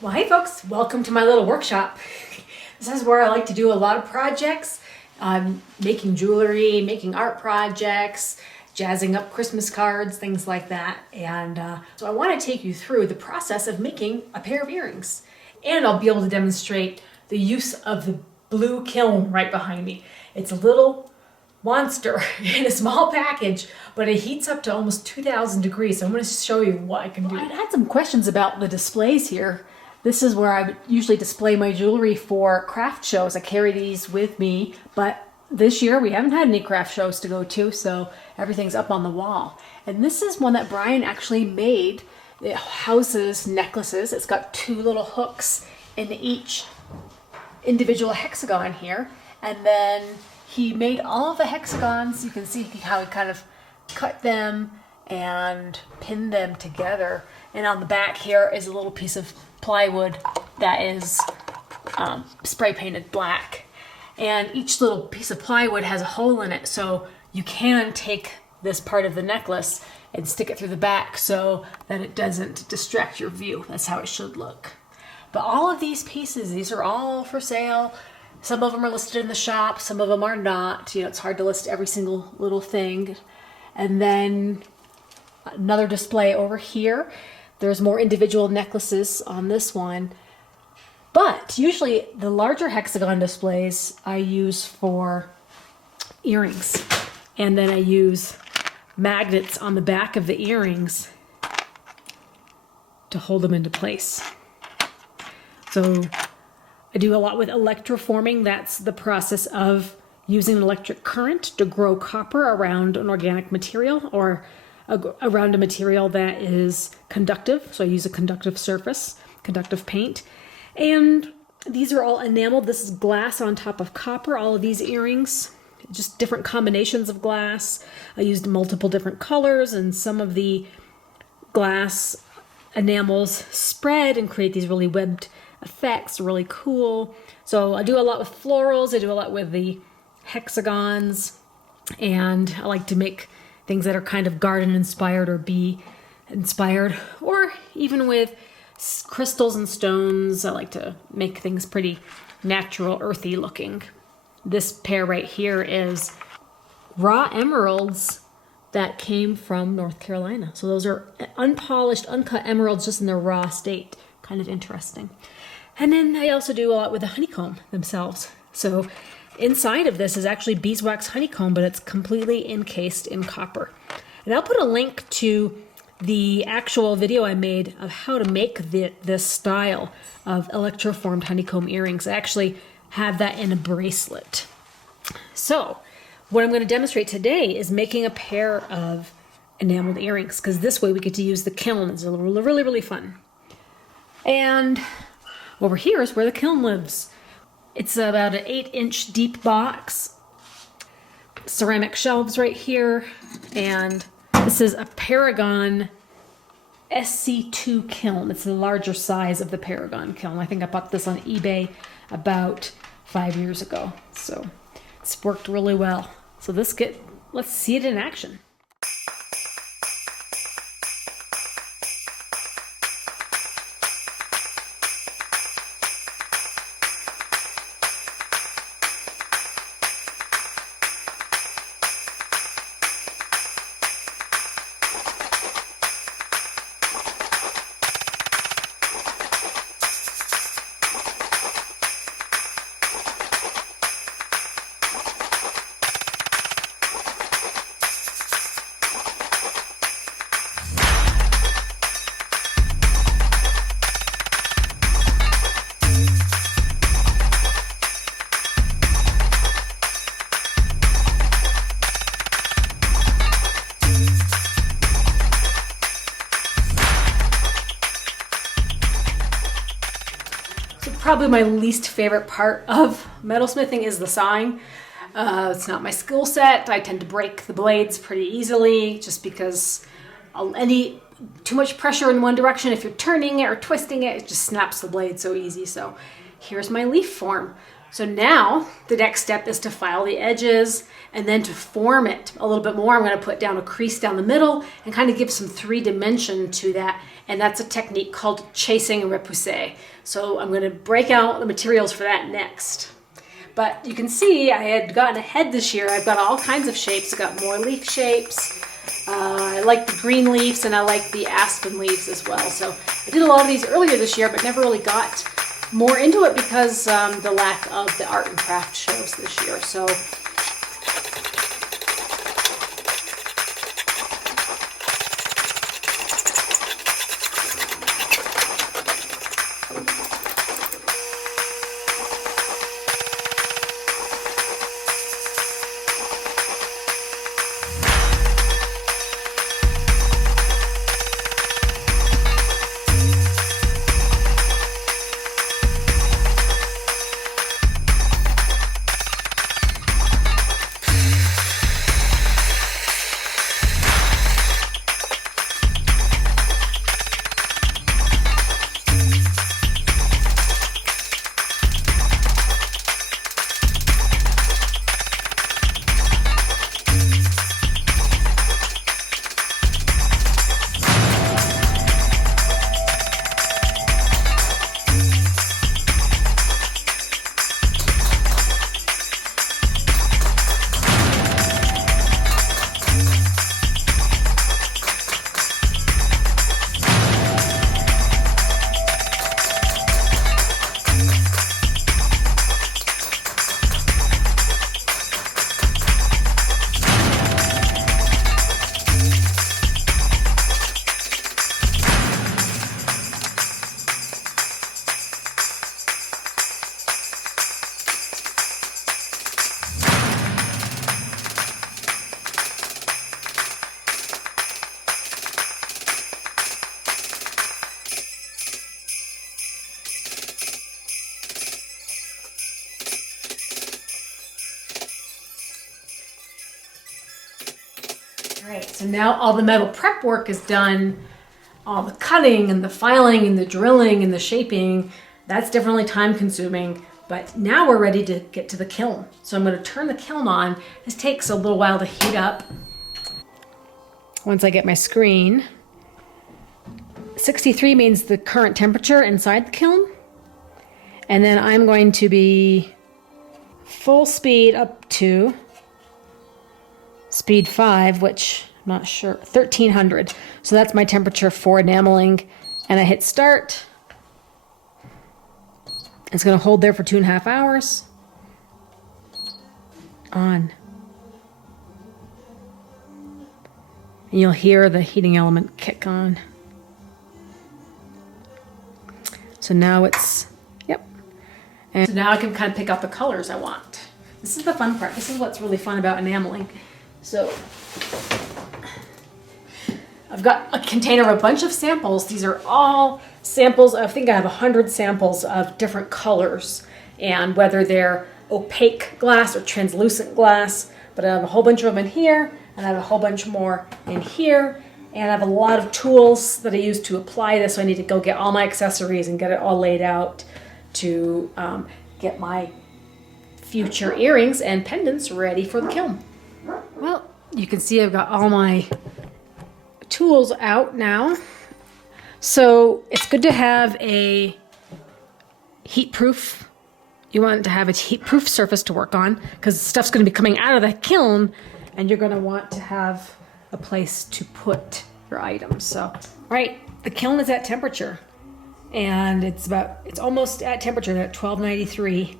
Well, hey folks, welcome to my little workshop. This is where I like to do a lot of projects, making jewelry, making art projects, jazzing up Christmas cards, things like that. And so I want to take you through the process of making a pair of earrings. And I'll be able to demonstrate the use of the blue kiln right behind me. It's a little monster in a small package, but it heats up to almost 2,000 degrees. So I'm going to show you what I can do. I had some questions about the displays here. This is where I would usually display my jewelry for craft shows. I carry these with me, but this year we haven't had any craft shows to go to, so everything's up on the wall. And this is one that Brian actually made. It houses necklaces. It's got two little hooks in each individual hexagon here. And then he made all of the hexagons. You can see how he kind of cut them and pinned them together. And on the back here is a little piece of plywood that is spray painted black. And each little piece of plywood has a hole in it, so you can take this part of the necklace and stick it through the back so that it doesn't distract your view. That's how it should look. But all of these pieces, these are all for sale. Some of them are listed in the shop, some of them are not. You know, it's hard to list every single little thing. And then another display over here. There's more individual necklaces on this one. But usually the larger hexagon displays I use for earrings. And then I use magnets on the back of the earrings to hold them into place. So I do a lot with electroforming. That's the process of using an electric current to grow copper around an organic material or around a material that is conductive. So I use a conductive surface, conductive paint. And these are all enameled. This is glass on top of copper, all of these earrings, just different combinations of glass. I used multiple different colors, and some of the glass enamels spread and create these really webbed effects, really cool. So I do a lot with florals, I do a lot with the hexagons, and I like to make things that are kind of garden inspired or bee inspired, or even with crystals and stones. I like to make things pretty natural, earthy looking. This pair right here is raw emeralds that came from North Carolina. So those are unpolished, uncut emeralds just in their raw state. Kind of interesting. And then I also do a lot with the honeycomb themselves. So inside of this is actually beeswax honeycomb, but it's completely encased in copper. And I'll put a link to the actual video I made of how to make this style of electroformed honeycomb earrings. I actually have that in a bracelet. So what I'm going to demonstrate today is making a pair of enameled earrings, because this way we get to use the kiln. It's really, really, really fun. And over here is where the kiln lives. It's about an 8-inch deep box, ceramic shelves right here, and this is a Paragon SC2 kiln. It's the larger size of the Paragon kiln. I think I bought this on eBay about 5 years ago, so it's worked really well. So let's see it in action. Probably my least favorite part of metalsmithing is the sawing. It's not my skill set. I tend to break the blades pretty easily just because too much pressure in one direction, if you're turning it or twisting it, it just snaps the blade so easy. So here's my leaf form. So now the next step is to file the edges, and then to form it a little bit more, I'm going to put down a crease down the middle and kind of give some 3-dimension to that. And that's a technique called chasing and repoussé. So I'm going to break out the materials for that next. But you can see I had gotten ahead this year. I've got all kinds of shapes. I've got more leaf shapes. I like the green leaves, and I like the aspen leaves as well. So I did a lot of these earlier this year, but never really got more into it because the lack of the art and craft shows this year. So Right, so now all the metal prep work is done, all the cutting and the filing and the drilling and the shaping. That's definitely time consuming, but now we're ready to get to the kiln. So I'm going to turn the kiln on. This takes a little while to heat up. Once I get my screen, 63 means the current temperature inside the kiln. And then I'm going to be full speed up to speed 5, which I'm not sure, 1300. So that's my temperature for enameling. And I hit start. It's going to hold there for 2.5 hours. On. And you'll hear the heating element kick on. So now it's, yep. And so now I can kind of pick out the colors I want. This is the fun part. This is what's really fun about enameling. So I've got a container of a bunch of samples. These are all samples. I think I have 100 samples of different colors, and whether they're opaque glass or translucent glass. But I have a whole bunch of them in here, and I have a whole bunch more in here. And I have a lot of tools that I use to apply this. So I need to go get all my accessories and get it all laid out to get my future earrings and pendants ready for the kiln. Well, you can see I've got all my tools out now. So it's good to have a heat-proof, you want to have a heat-proof surface to work on because stuff's going to be coming out of the kiln and you're going to want to have a place to put your items. So, all right, the kiln is at temperature and it's almost at temperature at 1293.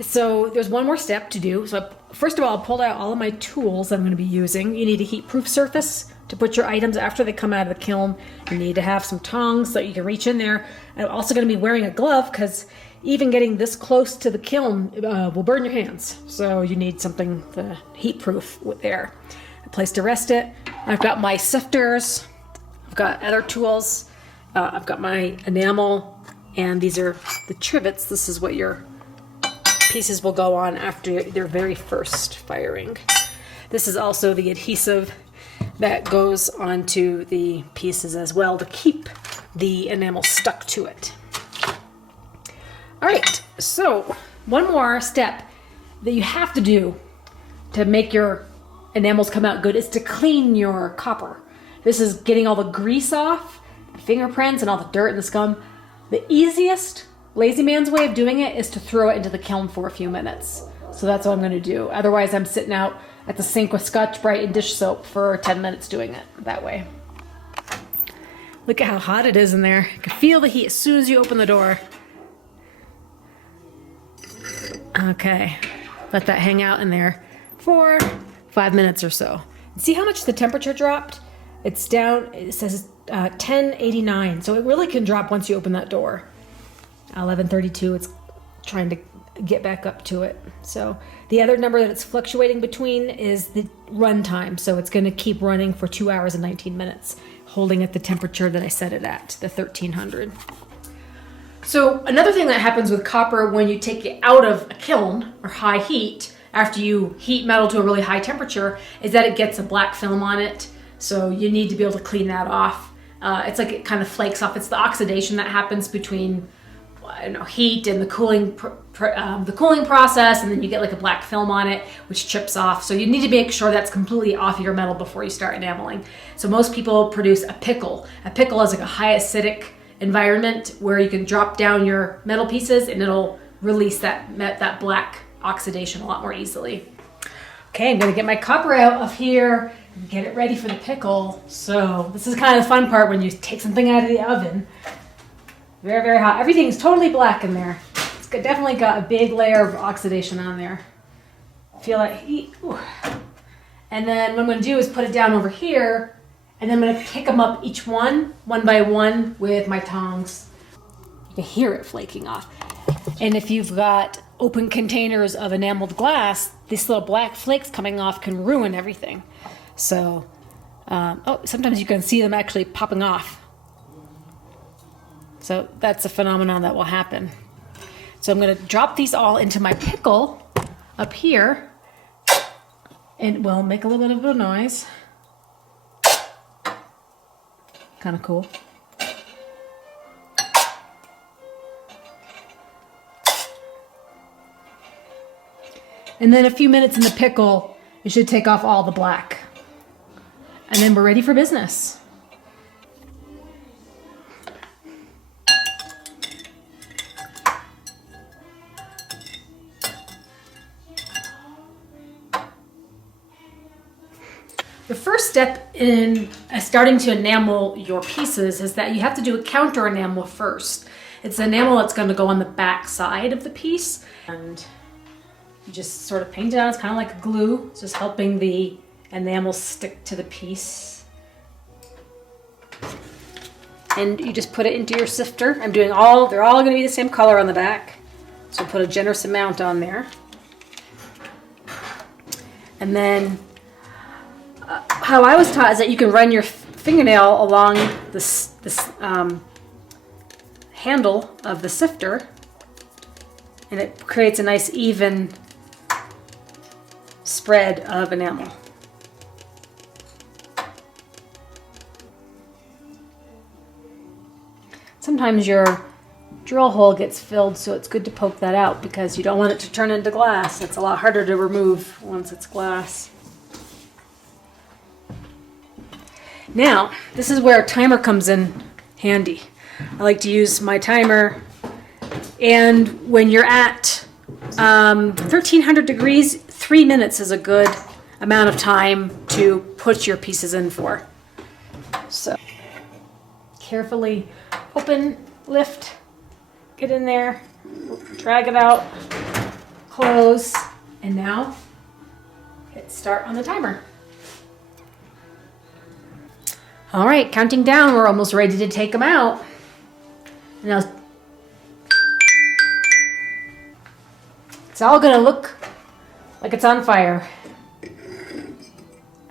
So there's one more step to do. So first of all, I pulled out all of my tools I'm going to be using. You need a heat-proof surface to put your items after they come out of the kiln. You need to have some tongs so you can reach in there. I'm also going to be wearing a glove because even getting this close to the kiln will burn your hands. So you need something heat-proof there. A place to rest it. I've got my sifters. I've got other tools. I've got my enamel, and these are the trivets. This is what your pieces will go on after their very first firing. This is also the adhesive that goes onto the pieces as well to keep the enamel stuck to it. All right, so one more step that you have to do to make your enamels come out good is to clean your copper. This is getting all the grease off, the fingerprints and all the dirt and the scum. The easiest lazy man's way of doing it is to throw it into the kiln for a few minutes. So that's what I'm going to do. Otherwise, I'm sitting out at the sink with Scotch-Brite and dish soap for 10 minutes doing it that way. Look at how hot it is in there. You can feel the heat as soon as you open the door. Okay, let that hang out in there for 5 minutes or so. See how much the temperature dropped? It's down, it says 1089, so it really can drop once you open that door. 1132, it's trying to get back up to it. So the other number that it's fluctuating between is the run time, so it's going to keep running for 2 hours and 19 minutes, holding at the temperature that I set it at, the 1300. So another thing that happens with copper when you take it out of a kiln or high heat, after you heat metal to a really high temperature, is that it gets a black film on it. So you need to be able to clean that off. It's like it kind of flakes off. It's the oxidation that happens between heat and the cooling process, and then you get like a black film on it, which chips off. So you need to make sure that's completely off your metal before you start enameling. So most people produce a pickle. A pickle is like a high acidic environment where you can drop down your metal pieces and it'll release that black oxidation a lot more easily. Okay, I'm gonna get my copper out of here and get it ready for the pickle. So this is kind of the fun part when you take something out of the oven. Very, very hot. Everything's totally black in there. It's definitely got a big layer of oxidation on there. Feel that heat. Ooh. And then what I'm gonna do is put it down over here, and then I'm gonna pick them up each one by one with my tongs. You can hear it flaking off. And if you've got open containers of enameled glass, these little black flakes coming off can ruin everything. So, sometimes you can see them actually popping off. So that's a phenomenon that will happen. So I'm going to drop these all into my pickle up here, and we'll make a little bit of a noise. Kind of cool. And then a few minutes in the pickle, it should take off all the black. And then we're ready for business. The first step in starting to enamel your pieces is that you have to do a counter enamel first. It's enamel that's going to go on the back side of the piece, and you just sort of paint it on. It's kind of like glue. It's just helping the enamel stick to the piece. And you just put it into your sifter. they're all going to be the same color on the back. So put a generous amount on there. And then how I was taught is that you can run your fingernail along this handle of the sifter, and it creates a nice even spread of enamel. Sometimes your drill hole gets filled, so it's good to poke that out because you don't want it to turn into glass. It's a lot harder to remove once it's glass. Now, this is where a timer comes in handy. I like to use my timer, and when you're at 1300 degrees, 3 minutes is a good amount of time to put your pieces in for. So, carefully open, lift, get in there, drag it out, close, and now hit start on the timer. All right, counting down, we're almost ready to take them out. Now, it's all gonna look like it's on fire.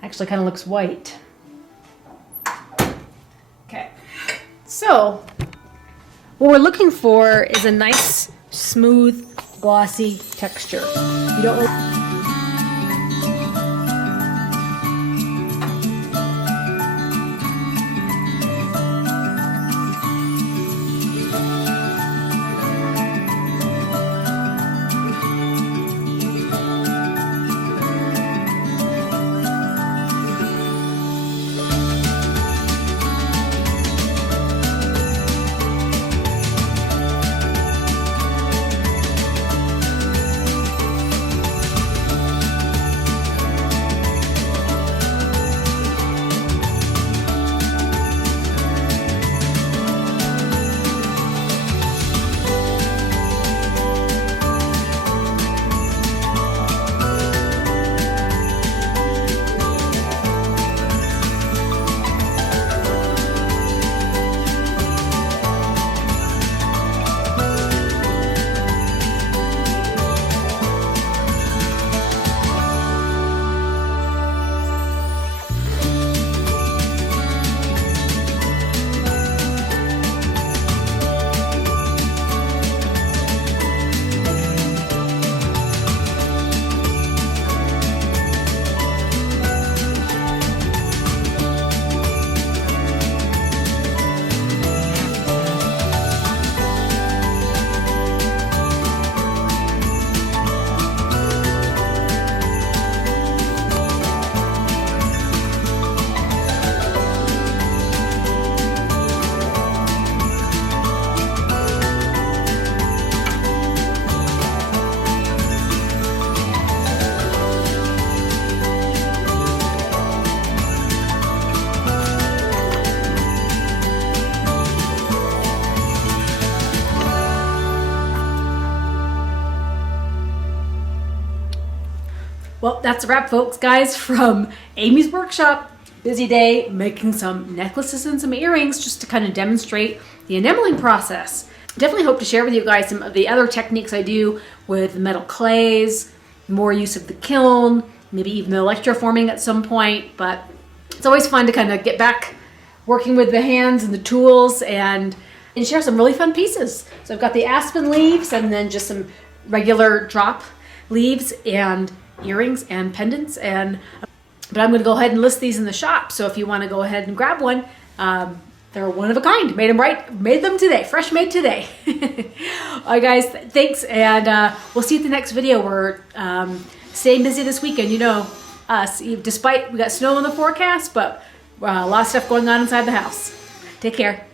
Actually kind of looks white. Okay, so what we're looking for is a nice, smooth, glossy texture. You don't Well, that's a wrap, folks, guys, from Amy's workshop. Busy day making some necklaces and some earrings just to kind of demonstrate the enameling process. Definitely hope to share with you guys some of the other techniques I do with metal clays, more use of the kiln, maybe even the electroforming at some point. But it's always fun to kind of get back working with the hands and the tools and share some really fun pieces. So I've got the aspen leaves and then just some regular drop leaves and earrings and pendants. But I'm going to go ahead and list these in the shop. So if you want to go ahead and grab one, they're one of a kind. Made them today, fresh made today. All right, guys, thanks, and we'll see you at the next video. We're staying busy this weekend. You know us, despite we got snow in the forecast, but a lot of stuff going on inside the house. Take care.